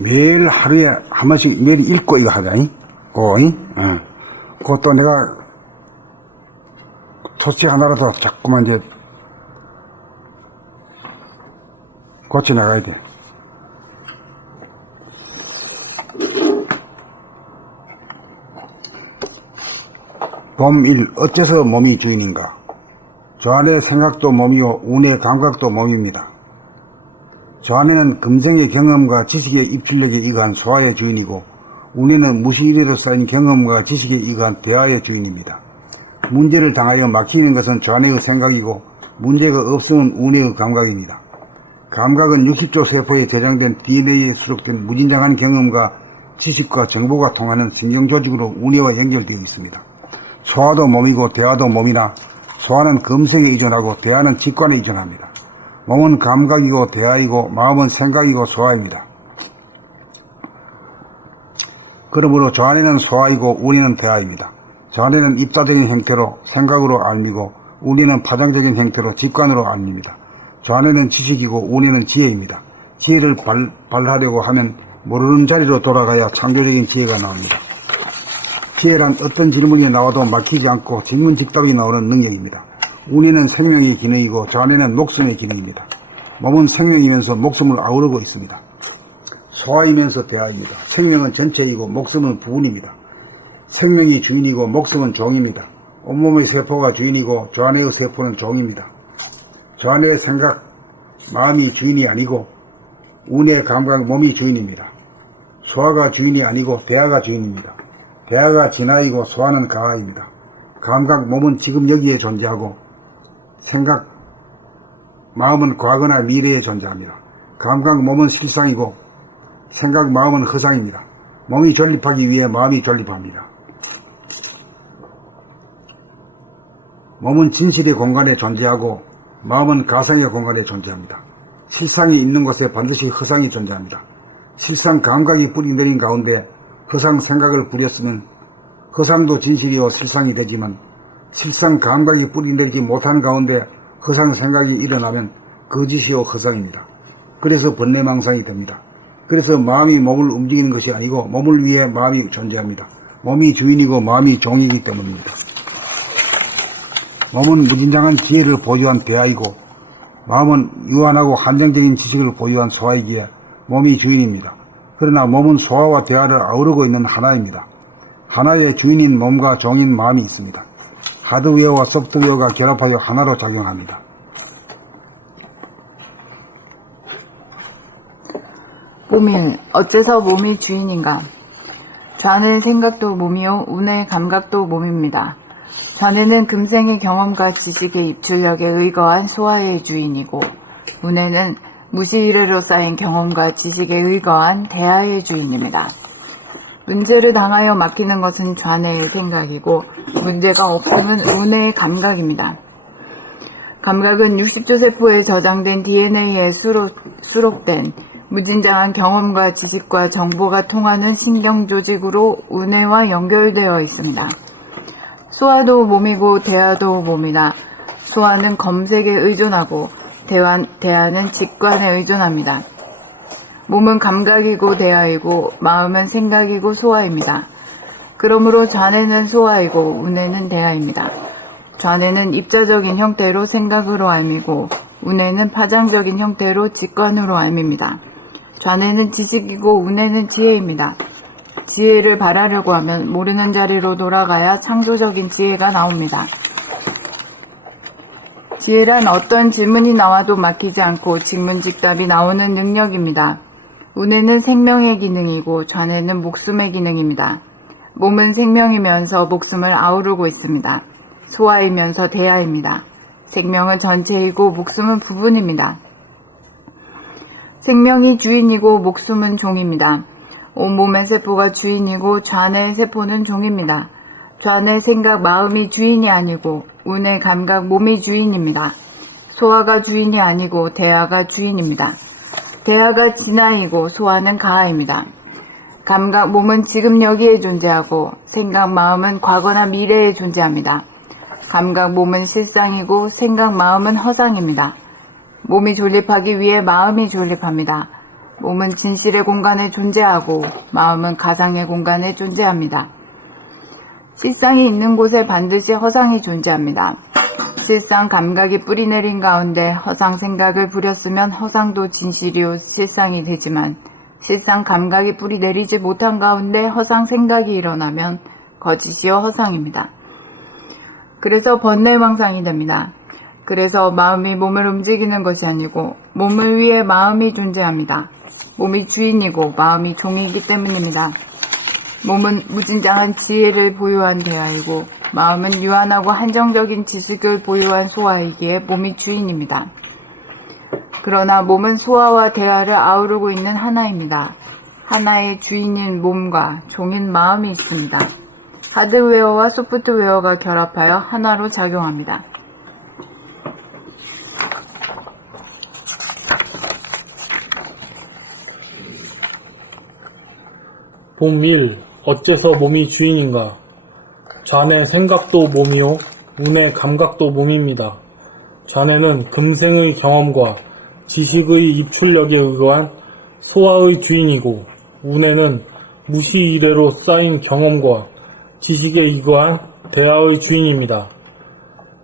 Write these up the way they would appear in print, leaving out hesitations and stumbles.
매일 하루에 한 번씩 매일 읽고 이거 하자니? 그것도 내가 토치 하나라도 자꾸만 이제 고쳐 나가야 돼. 봄 1. 어째서 몸이 주인인가? 저 안의 생각도 몸이요 운의 감각도 몸입니다. 저 안에는 금생의 경험과 지식의 입출력에 의한 소화의 주인이고 운에는 무시일에도 쌓인 경험과 지식에 의한 대화의 주인입니다. 문제를 당하여 막히는 것은 저 안의 생각이고 문제가 없으면 운의 감각입니다. 감각은 60조 세포에 저장된 DNA에 수록된 무진장한 경험과 지식과 정보가 통하는 신경조직으로 운해와 연결되어 있습니다. 소화도 몸이고 대화도 몸이나 소화는 금성에 의존하고 대화는 직관에 의존합니다. 몸은 감각이고 대화이고 마음은 생각이고 소화입니다. 그러므로 저 안에는 소화이고 운에는 대화입니다. 저 안에는 입자적인 형태로 생각으로 알미고 운에는 파장적인 형태로 직관으로 알밉니다. 저 안에는 지식이고 운에는 지혜입니다. 지혜를 발하려고 하면 모르는 자리로 돌아가야 창조적인 지혜가 나옵니다. 지혜란 어떤 질문이 나와도 막히지 않고 질문즉답이 나오는 능력입니다. 운에는 생명의 기능이고 저 안에는 목숨의 기능입니다. 몸은 생명이면서 목숨을 아우르고 있습니다. 소화이면서 대화입니다. 생명은 전체이고 목숨은 부분입니다. 생명이 주인이고 목숨은 종입니다. 온몸의 세포가 주인이고 저 안의 세포는 종입니다. 저 안의 생각, 마음이 주인이 아니고 운의 감각, 몸이 주인입니다. 소화가 주인이 아니고 대화가 주인입니다. 대화가 진화이고 소화는 가하입니다. 감각, 몸은 지금 여기에 존재하고 생각, 마음은 과거나 미래에 존재합니다. 감각, 몸은 실상이고 생각, 마음은 허상입니다. 몸이 존립하기 위해 마음이 존립합니다. 몸은 진실의 공간에 존재하고 마음은 가상의 공간에 존재합니다. 실상이 있는 곳에 반드시 허상이 존재합니다. 실상 감각이 뿌리 내린 가운데 허상 생각을 부렸으면 허상도 진실이요 실상이 되지만 실상 감각이 뿌리 내리지 못한 가운데 허상 생각이 일어나면 거짓이요 허상입니다. 그래서 번뇌망상이 됩니다. 그래서 마음이 몸을 움직이는 것이 아니고 몸을 위해 마음이 존재합니다. 몸이 주인이고 마음이 종이기 때문입니다. 몸은 무진장한 지혜를 보유한 대하이고 마음은 유한하고 한정적인 지식을 보유한 소화이기에 몸이 주인입니다. 그러나 몸은 소화와 대화를 아우르고 있는 하나입니다. 하나의 주인인 몸과 종인 마음이 있습니다. 하드웨어와 소프트웨어가 결합하여 하나로 작용합니다. 봄1. 어째서 몸이 주인인가? 좌는 생각도 몸이요 운의 감각도 몸입니다. 좌뇌는 금생의 경험과 지식의 입출력에 의거한 소화의 주인이고 운에는 무시일회로 쌓인 경험과 지식에 의거한 대화의 주인입니다. 문제를 당하여 막히는 것은 좌뇌의 생각이고 문제가 없음은 운의 감각입니다. 감각은 60조 세포에 저장된 DNA에 수록된 무진장한 경험과 지식과 정보가 통하는 신경조직으로 운해와 연결되어 있습니다. 소화도 몸이고 대화도 몸이나 소화는 검색에 의존하고 대화는 직관에 의존합니다. 몸은 감각이고 대화이고 마음은 생각이고 소화입니다. 그러므로 좌뇌는 소화이고 운해는 대화입니다. 좌뇌는 입자적인 형태로 생각으로 알미고 운해는 파장적인 형태로 직관으로 알밉니다. 좌뇌는 지식이고 운해는 지혜입니다. 지혜를 발하려고 하면 모르는 자리로 돌아가야 창조적인 지혜가 나옵니다. 지혜란 어떤 질문이 나와도 막히지 않고 직문직답이 나오는 능력입니다. 운해는 생명의 기능이고 좌뇌는 목숨의 기능입니다. 몸은 생명이면서 목숨을 아우르고 있습니다. 소화이면서 대하입니다. 생명은 전체이고 목숨은 부분입니다. 생명이 주인이고 목숨은 종입니다. 온몸의 세포가 주인이고 좌뇌의 세포는 종입니다. 좌뇌 생각 마음이 주인이 아니고 운의 감각 몸이 주인입니다. 소화가 주인이 아니고 대화가 주인입니다. 대화가 진화이고 소화는 가하입니다. 감각, 몸은 지금 여기에 존재하고 생각, 마음은 과거나 미래에 존재합니다. 감각, 몸은 실상이고 생각, 마음은 허상입니다. 몸이 존립하기 위해 마음이 존립합니다. 몸은 진실의 공간에 존재하고 마음은 가상의 공간에 존재합니다. 실상이 있는 곳에 반드시 허상이 존재합니다. 실상 감각이 뿌리내린 가운데 허상 생각을 부렸으면 허상도 진실이요 실상이 되지만 실상 감각이 뿌리내리지 못한 가운데 허상 생각이 일어나면 거짓이요 허상입니다. 그래서 번뇌망상이 됩니다. 그래서 마음이 몸을 움직이는 것이 아니고 몸을 위해 마음이 존재합니다. 몸이 주인이고 마음이 종이기 때문입니다. 몸은 무진장한 지혜를 보유한 대하이고 마음은 유한하고 한정적인 지식을 보유한 소아이기에 몸이 주인입니다. 그러나 몸은 소아와 대하를 아우르고 있는 하나입니다. 하나의 주인인 몸과 종인 마음이 있습니다. 하드웨어와 소프트웨어가 결합하여 하나로 작용합니다. 봄 1. 어째서 몸이 주인인가? 좌뇌 생각도 몸이요 우뇌 감각도 몸입니다. 좌뇌는 금생의 경험과 지식의 입출력에 의거한 소아의 주인이고 우뇌는 무시 이래로 쌓인 경험과 지식에 의거한 대하의 주인입니다.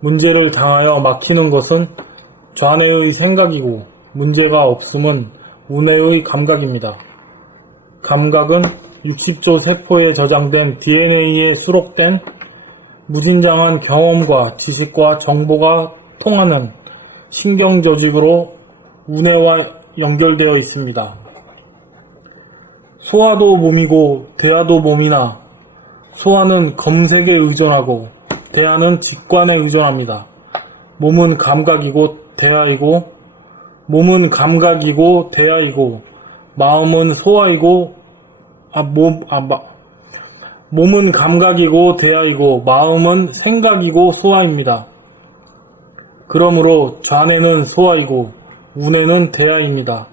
문제를 당하여 막히는 것은 좌뇌의 생각이고 문제가 없음은 우뇌의 감각입니다. 감각은 60조 세포에 저장된 DNA에 수록된 무진장한 경험과 지식과 정보가 통하는 신경 조직으로 우뇌와 연결되어 있습니다. 소아도 몸이고 대하도 몸이나 소아는 검색에 의존하고 대하는 직관에 의존합니다. 몸은 감각이고 대하이고 마음은 소아이고 몸은 감각이고 대하이고 마음은 생각이고 소아입니다. 그러므로 좌뇌는 소아이고 우뇌는 대하입니다.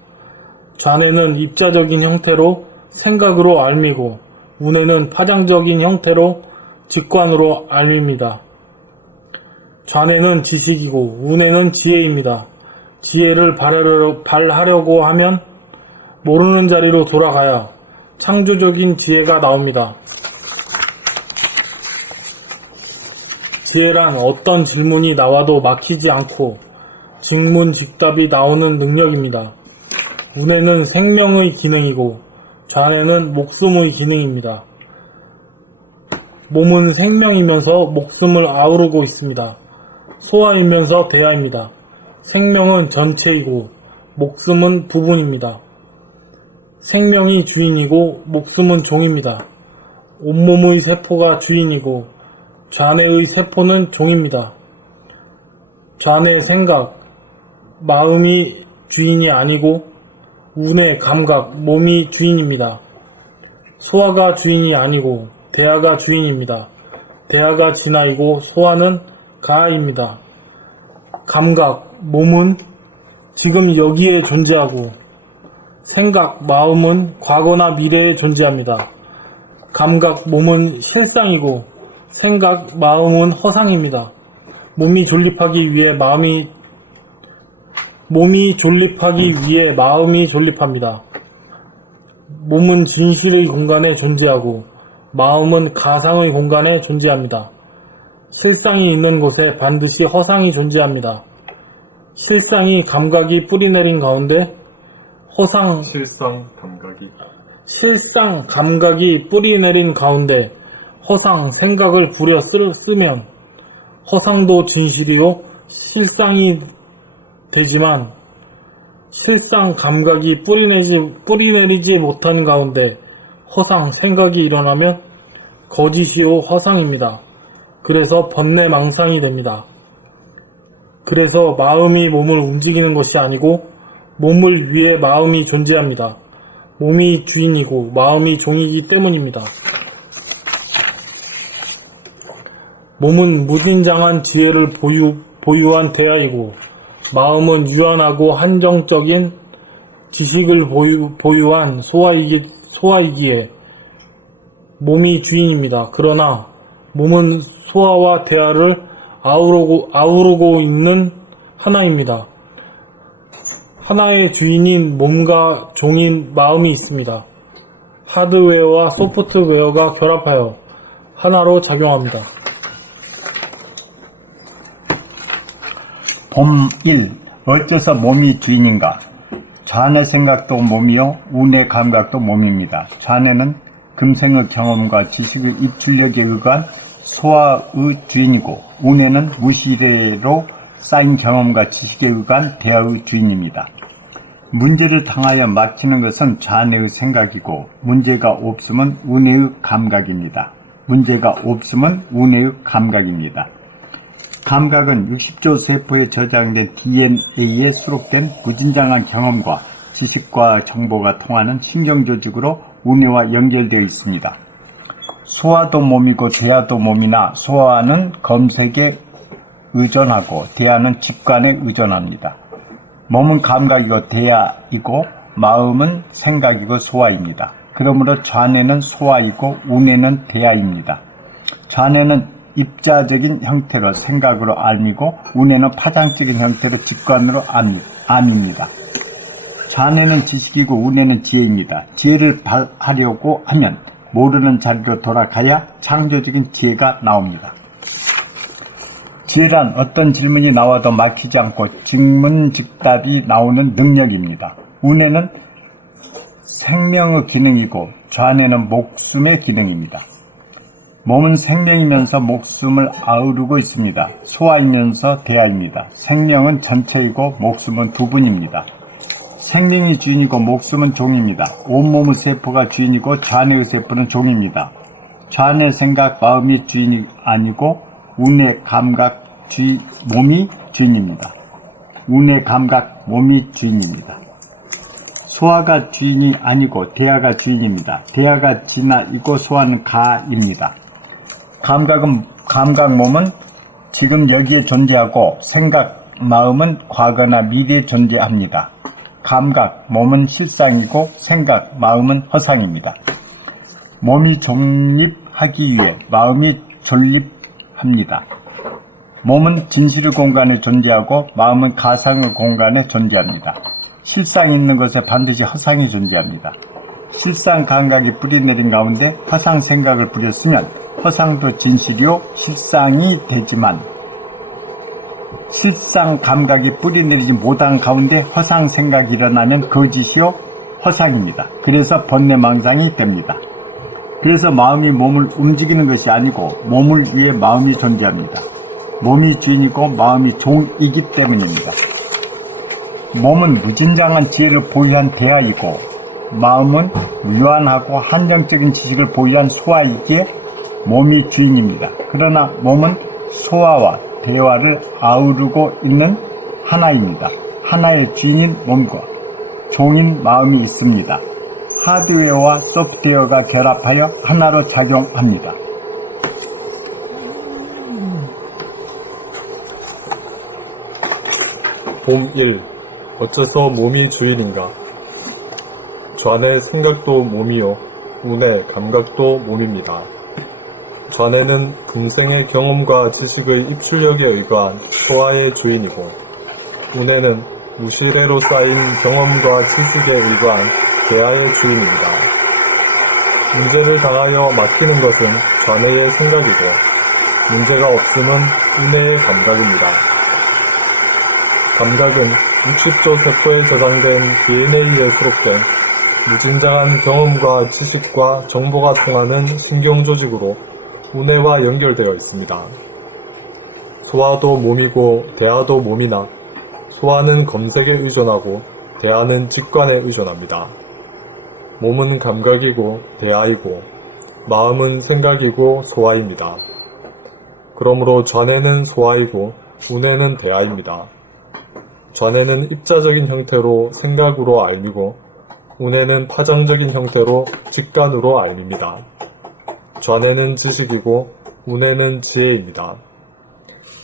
좌뇌는 입자적인 형태로 생각으로 알미고 우뇌는 파장적인 형태로 직관으로 알밉니다. 좌뇌는 지식이고 우뇌는 지혜입니다. 지혜를 발하려고 하면 모르는 자리로 돌아가야 창조적인 지혜가 나옵니다. 지혜란 어떤 질문이 나와도 막히지 않고 직문직답이 나오는 능력입니다. 우뇌는 생명의 기능이고 좌뇌는 목숨의 기능입니다. 몸은 생명이면서 목숨을 아우르고 있습니다. 소아이면서 대하입니다. 생명은 전체이고 목숨은 부분입니다. 생명이 주인이고 목숨은 종입니다. 온몸의 세포가 주인이고 좌뇌의 세포는 종입니다. 좌뇌 생각, 마음이 주인이 아니고 우뇌 감각, 몸이 주인입니다. 소아가 주인이 아니고 대하가 주인입니다. 대하가 진아이고 소아는 가아입니다. 감각, 몸은 지금 여기에 존재하고 생각, 마음은 과거나 미래에 존재합니다. 감각, 몸은 실상이고 생각, 마음은 허상입니다. 몸이 존립하기 위해 마음이 존립합니다. 몸은 진실의 공간에 존재하고 마음은 가상의 공간에 존재합니다. 실상이 있는 곳에 반드시 허상이 존재합니다. 실상이 감각이 뿌리내린 가운데 실상 감각이 뿌리내린 가운데 허상 생각을 부려 쓰면 허상도 진실이요 실상이 되지만 실상 감각이 뿌리내리지 못한 가운데 허상 생각이 일어나면 거짓이요 허상입니다. 그래서 번뇌망상이 됩니다. 그래서 마음이 몸을 움직이는 것이 아니고 몸을 위해 마음이 존재합니다. 몸이 주인이고 마음이 종이기 때문입니다. 몸은 무진장한 지혜를 보유한 대하이고 마음은 유한하고 한정적인 지식을 보유한 소아이기에 몸이 주인입니다. 그러나 몸은 소아와 대아를 아우르고 있는 하나입니다. 하나의 주인인 몸과 종인 마음이 있습니다. 하드웨어와 소프트웨어가 결합하여 하나로 작용합니다. 봄 1. 어째서 몸이 주인인가? 좌뇌 생각도 몸이요 우뇌 감각도 몸입니다. 좌뇌는 금생의 경험과 지식의 입출력에 의한 소아의 주인이고 우뇌는 무시대로 쌓인 경험과 지식에 의한 대아의 주인입니다. 문제를 당하여 막히는 것은 좌뇌의 생각이고 문제가 없으면 우뇌의 감각입니다. 문제가 없으면 우뇌의 감각입니다. 감각은 60조 세포에 저장된 DNA에 수록된 무진장한 경험과 지식과 정보가 통하는 신경조직으로 우뇌와 연결되어 있습니다. 소아도 몸이고 대아도 몸이나 소아는 검색에 의존하고 대아는 직관에 의존합니다. 몸은 감각이고 대아이고 마음은 생각이고 소아입니다. 그러므로 좌뇌는 소아이고 우뇌는 대아입니다. 좌뇌는 입자적인 형태로 생각으로 알미고 우뇌는 파장적인 형태로 직관으로 암입니다. 좌뇌는 지식이고 우뇌는 지혜입니다. 지혜를 발하려고 하면 모르는 자리로 돌아가야 창조적인 지혜가 나옵니다. 지혜란 어떤 질문이 나와도 막히지 않고 직문즉답이 나오는 능력입니다. 우뇌는 생명의 기능이고 좌뇌는 목숨의 기능입니다. 몸은 생명이면서 목숨을 아우르고 있습니다. 소아이면서 대아입니다. 생명은 전체이고 목숨은 두 분입니다. 생명이 주인이고 목숨은 종입니다. 온몸의 세포가 주인이고 좌뇌의 세포는 종입니다. 좌뇌 생각 마음이 주인이 아니고 우뇌 감각 몸이 주인입니다. 우뇌 감각 몸이 주인입니다. 소아가 주인이 아니고 대아가 주인입니다. 대아가 진아이고 소아는 가입니다. 감각 몸은 지금 여기에 존재하고 생각 마음은 과거나 미래에 존재합니다. 감각 몸은 실상이고 생각 마음은 허상입니다. 몸이 존립하기 위해 마음이 존립합니다. 몸은 진실의 공간에 존재하고 마음은 가상의 공간에 존재합니다. 실상이 있는 것에 반드시 허상이 존재합니다. 실상 감각이 뿌리내린 가운데 허상 생각을 뿌렸으면 허상도 진실이요 실상이 되지만 실상 감각이 뿌리내리지 못한 가운데 허상 생각이 일어나면 거짓이요 허상입니다. 그래서 번뇌망상이 됩니다. 그래서 마음이 몸을 움직이는 것이 아니고 몸을 위해 마음이 존재합니다. 몸이 주인이고 마음이 종이기 때문입니다. 몸은 무진장한 지혜를 보유한 대아이고 마음은 유한하고 한정적인 지식을 보유한 소아이기에 몸이 주인입니다. 그러나 몸은 소아와 대화를 아우르고 있는 하나입니다. 하나의 주인인 몸과 종인 마음이 있습니다. 하드웨어와 소프트웨어가 결합하여 하나로 작용합니다. 봄 1. 어째서 몸이 주인인가? 좌뇌 생각도 몸이요 우뇌 감각도 몸입니다. 좌뇌는 금생의 경험과 지식의 입출력에 의거한 소아의 주인이고 우뇌는 무시래로 쌓인 경험과 지식에 의거한 대아의 주인입니다. 문제를 당하여 막히는 것은 좌뇌의 생각이고 문제가 없음은 우뇌의 감각입니다. 감각은 60조 세포에 저장된 DNA에 수록된 무진장한 경험과 지식과 정보가 통하는 신경조직으로 우뇌와 연결되어 있습니다. 소아도 몸이고 대아도 몸이나 소아는 검색에 의존하고 대아는 직관에 의존합니다. 몸은 감각이고 대아이고 마음은 생각이고 소아입니다. 그러므로 좌뇌는 소아이고 우뇌는 대아입니다. 좌뇌는 입자적인 형태로 생각으로 알미고 우뇌는 파장적인 형태로 직관으로 알밉니다. 좌뇌는 지식이고 우뇌는 지혜입니다.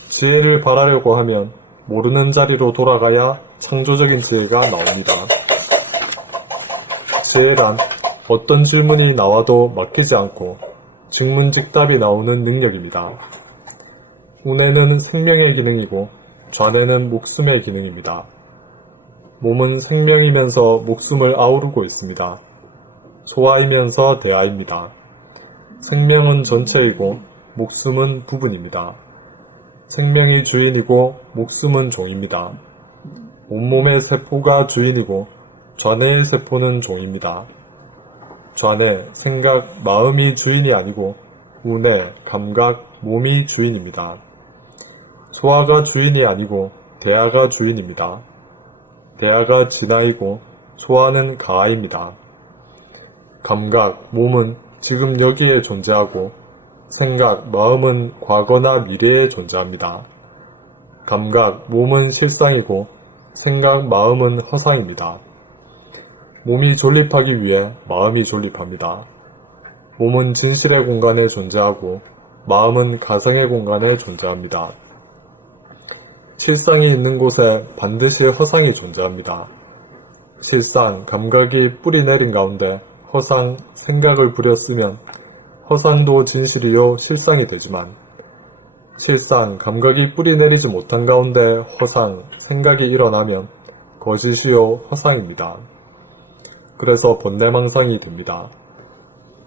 지혜를 발하려고 하면 모르는 자리로 돌아가야 창조적인 지혜가 나옵니다. 지혜란 어떤 질문이 나와도 막히지 않고 즉문즉답이 나오는 능력입니다. 우뇌는 생명의 기능이고 좌뇌는 목숨의 기능입니다. 몸은 생명이면서 목숨을 아우르고 있습니다. 소아이면서 대아입니다. 생명은 전체이고 목숨은 부분입니다. 생명이 주인이고 목숨은 종입니다. 온몸의 세포가 주인이고 좌뇌의 세포는 종입니다. 좌뇌, 생각, 마음이 주인이 아니고 우뇌, 감각, 몸이 주인입니다. 소아가 주인이 아니고 대아가 주인입니다. 대아가 진아이고 소아는 가아입니다. 감각, 몸은 지금 여기에 존재하고 생각, 마음은 과거나 미래에 존재합니다. 감각, 몸은 실상이고 생각, 마음은 허상입니다. 몸이 존립하기 위해 마음이 존립합니다. 몸은 진실의 공간에 존재하고 마음은 가상의 공간에 존재합니다. 실상이 있는 곳에 반드시 허상이 존재합니다. 실상, 감각이 뿌리 내린 가운데 허상, 생각을 부렸으면 허상도 진실이요 실상이 되지만 실상, 감각이 뿌리 내리지 못한 가운데 허상, 생각이 일어나면 거짓이요 허상입니다. 그래서 번뇌망상이 됩니다.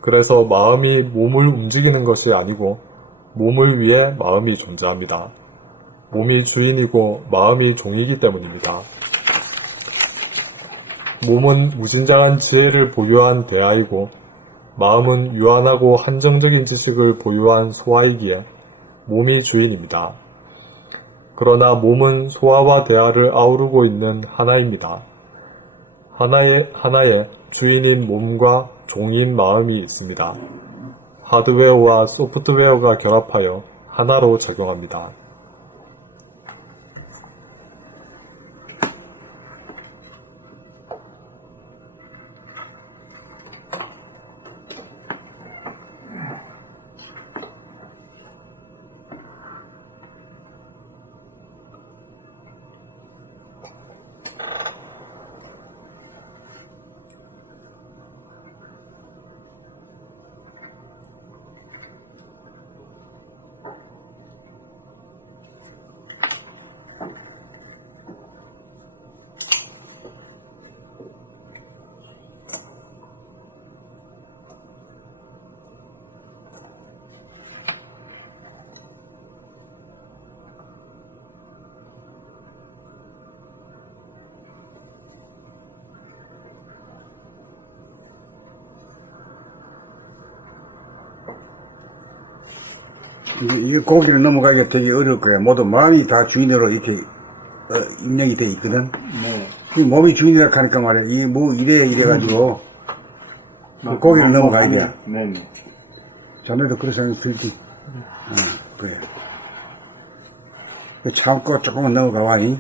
그래서 마음이 몸을 움직이는 것이 아니고 몸을 위해 마음이 존재합니다. 몸이 주인이고 마음이 종이기 때문입니다. 몸은 무진장한 지혜를 보유한 대아이고 마음은 유한하고 한정적인 지식을 보유한 소아이기에 몸이 주인입니다. 그러나 몸은 소아와 대아를 아우르고 있는 하나입니다. 하나에 주인인 몸과 종인 마음이 있습니다. 하드웨어와 소프트웨어가 결합하여 하나로 작용합니다. 이 고기를 넘어가기가 되게 어려울 거야. 모두 마음이 다 주인으로 이렇게 입력이 돼 있거든. 네. 그 몸이 주인이라 하니까 말이야. 이 뭐 이래가지고 그 고기를 넘어가야 돼. 네. 자네도 그런 생각이 들지. 그래. 참고 조금만 넘어가와. 이